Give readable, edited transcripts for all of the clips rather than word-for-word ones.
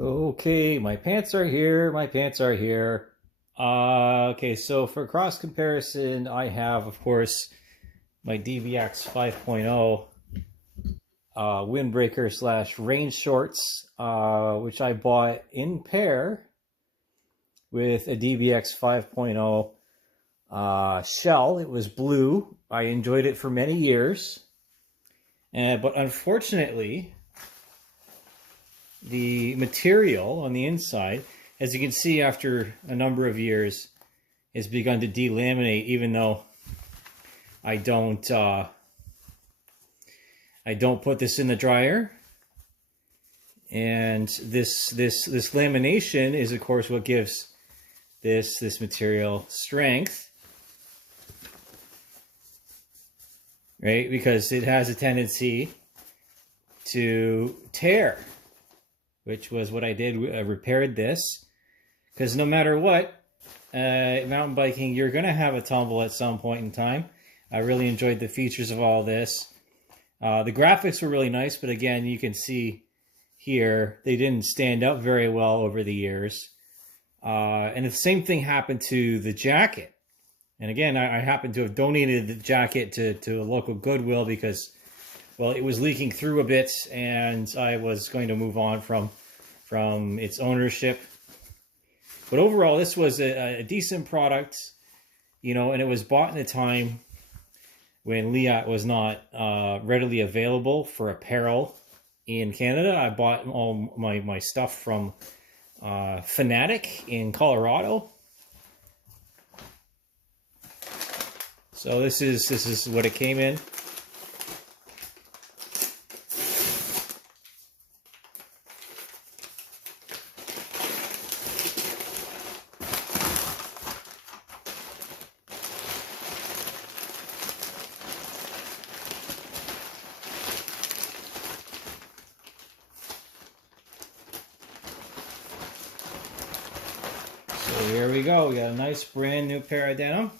Okay, my pants are here. My pants are here. Okay, so for cross comparison, I have, of course, my DBX 5.0 windbreaker slash rain shorts, which I bought in pair with a DBX 5.0 shell. It was blue. I enjoyed it for many years. But unfortunately, the material on the inside, as you can see after a number of years, has begun to delaminate, even though I don't put this in the dryer. And this lamination is, of course, what gives this material strength, right? Because it has a tendency to tear, which was what I did. I repaired this because no matter what, mountain biking, you're going to have a tumble at some point in time. I really enjoyed the features of all this. The graphics were really nice, but again, you can see here, they didn't stand up very well over the years. And the same thing happened to the jacket. And again, I happened to have donated the jacket to a local Goodwill because, well, it was leaking through a bit and I was going to move on from its ownership. But overall, this was a decent product, you know, and it was bought in a time when Leatt was not readily available for apparel in Canada. I bought all my stuff from Fanatic in Colorado. So this is what it came in. So here we go. We got a nice brand new pair of denim.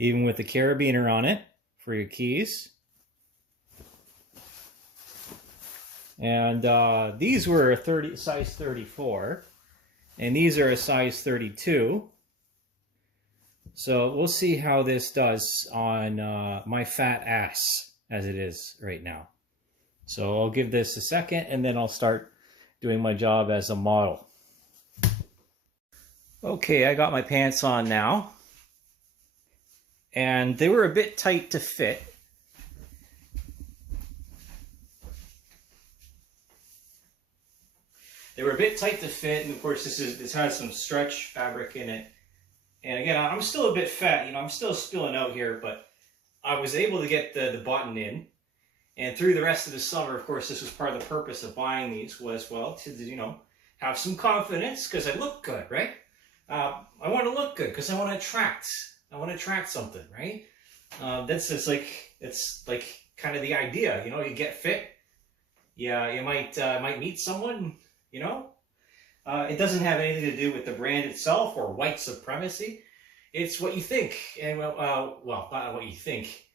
Even with the carabiner on it for your keys. And these were a size 34, and these are a size 32. So we'll see how this does on my fat ass as it is right now. So I'll give this a second, and then I'll start doing my job as a model. Okay, I got my pants on now. And they were a bit tight to fit. They were a bit tight to fit, and of course this has some stretch fabric in it. And again, I'm still a bit fat, you know, I'm still spilling out here, but I was able to get the button in. And through the rest of the summer, of course, this was part of the purpose of buying these was, well, to, you know, have some confidence because I look good, right? I want to look good because I want to attract something, right? It's like kind of the idea, you know. You get fit, yeah, you might meet someone, you know. It doesn't have anything to do with the brand itself or white supremacy. It's what you think, and well, not what you think.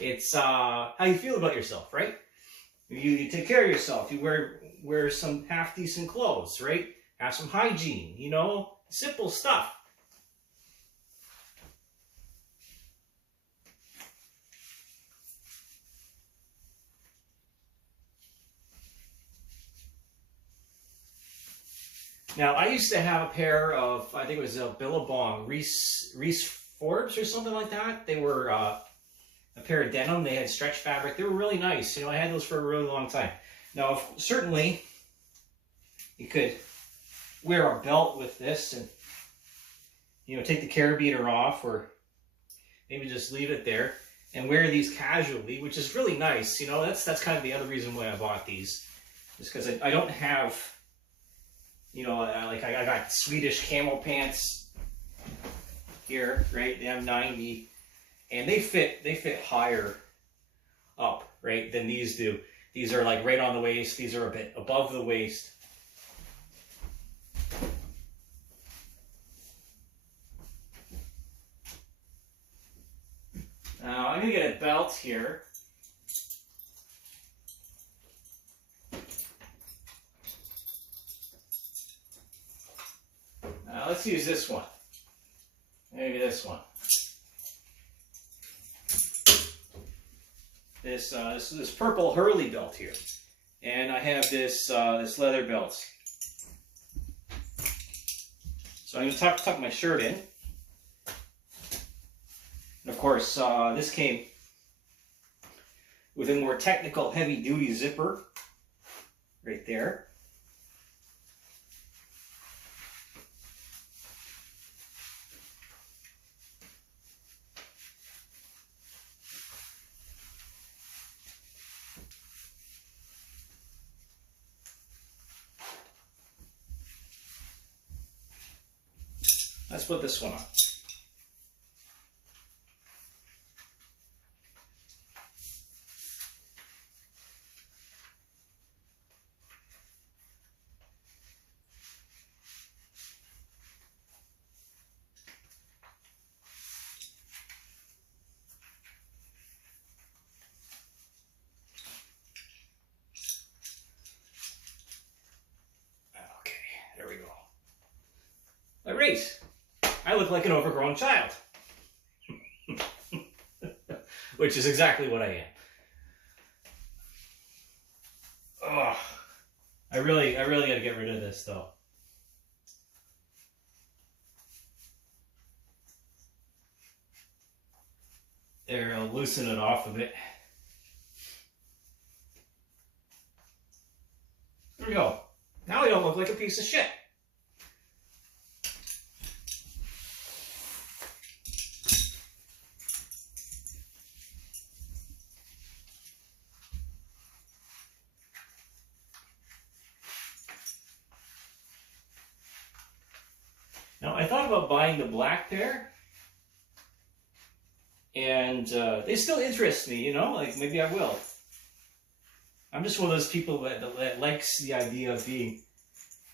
It's how you feel about yourself, right? You take care of yourself. You wear some half decent clothes, right? Have some hygiene, you know, simple stuff. Now, I used to have a pair of, I think it was a Billabong, Reese Forbes or something like that. They were a pair of denim. They had stretch fabric. They were really nice. You know, I had those for a really long time. Now, certainly, you could wear a belt with this and, you know, take the carabiner off or maybe just leave it there and wear these casually, which is really nice. You know, that's kind of the other reason why I bought these, is because I don't have, you know, like I got Swedish camel pants here, right? The M90, and they fit higher up, right, than these do. These are like right on the waist. These are a bit above the waist. belt here. Let's use this one. Maybe this one. This purple Hurley belt here, and I have this this leather belt. So I'm going to tuck my shirt in. And of course, this came with a more technical, heavy-duty zipper right there. Let's put this one on. Okay, there we go. All right. I look like an overgrown child. Which is exactly what I am. Ugh. I really gotta get rid of this though. There, I'll loosen it off a bit. There we go. Now I don't look like a piece of shit. Now, I thought about buying the black pair, and they still interest me, you know, like maybe I will. I'm just one of those people that likes the idea of being,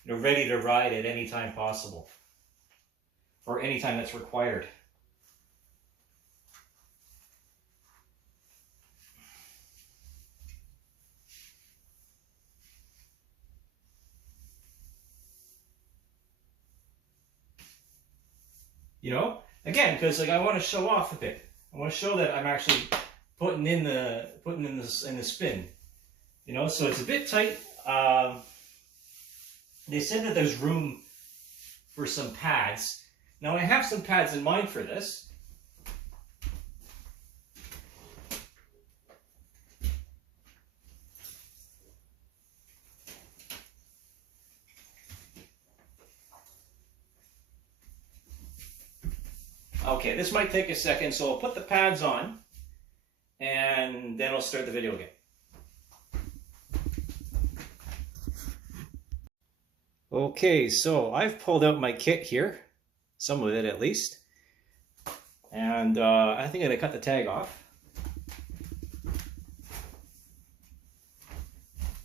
you know, ready to ride at any time possible, or any time that's required. You know, again, because like I want to show off a bit. I want to show that I'm actually putting in the spin. You know, so it's a bit tight. They said that there's room for some pads. Now I have some pads in mind for this. Okay, this might take a second, so I'll put the pads on, and then I'll start the video again. Okay, so I've pulled out my kit here, some of it at least, and I think I'm going to cut the tag off.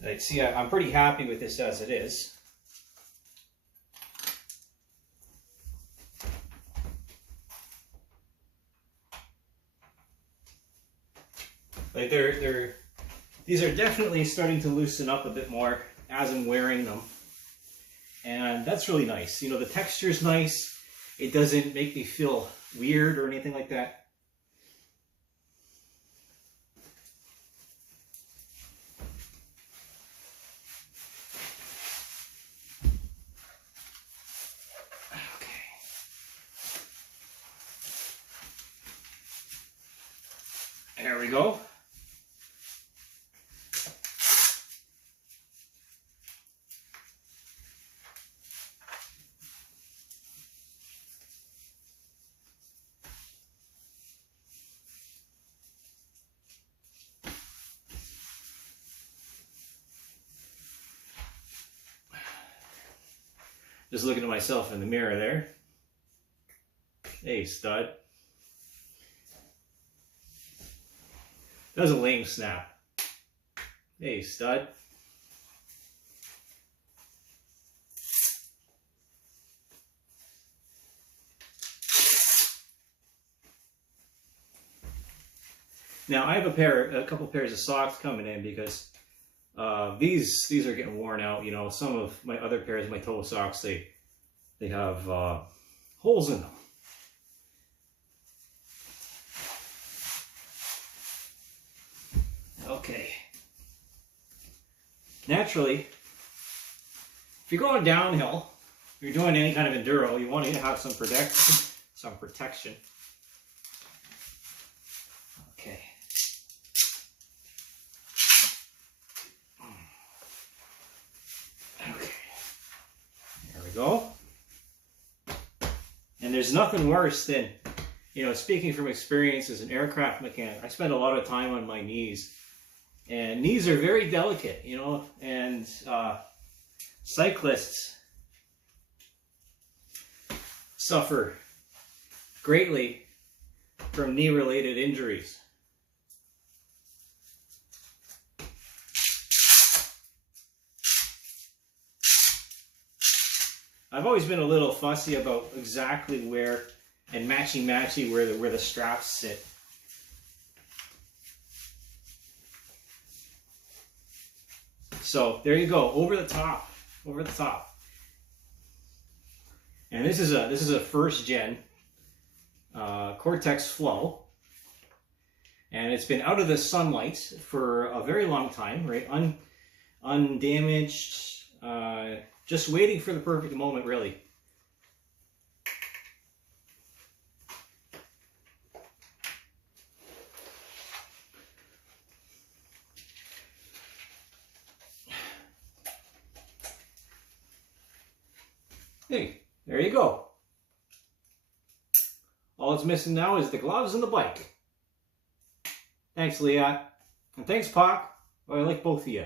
Like, see, I'm pretty happy with this as it is. Like these are definitely starting to loosen up a bit more as I'm wearing them. And that's really nice. You know, the texture is nice. It doesn't make me feel weird or anything like that. Okay. There we go. Just looking at myself in the mirror there. Hey, stud. That was a lame snap. Hey, stud. Now I have a couple pairs of socks coming in because these are getting worn out. You know, some of my other pairs of my toe socks, they have holes in them. Okay. Naturally, if you're going downhill, if you're doing any kind of enduro, you want to have some protection. Okay. Okay. There we go. And there's nothing worse than, you know, speaking from experience as an aircraft mechanic, I spend a lot of time on my knees. And knees are very delicate, you know, and cyclists suffer greatly from knee-related injuries. I've always been a little fussy about exactly where, and matchy where the straps sit. So there you go, over the top. And this is a first gen Cortex Flow, and it's been out of the sunlight for a very long time, right? Undamaged, just waiting for the perfect moment, really. Hey, there you go. All it's missing now is the gloves and the bike. Thanks, Leatt. And thanks, Pac. Well, I like both of you.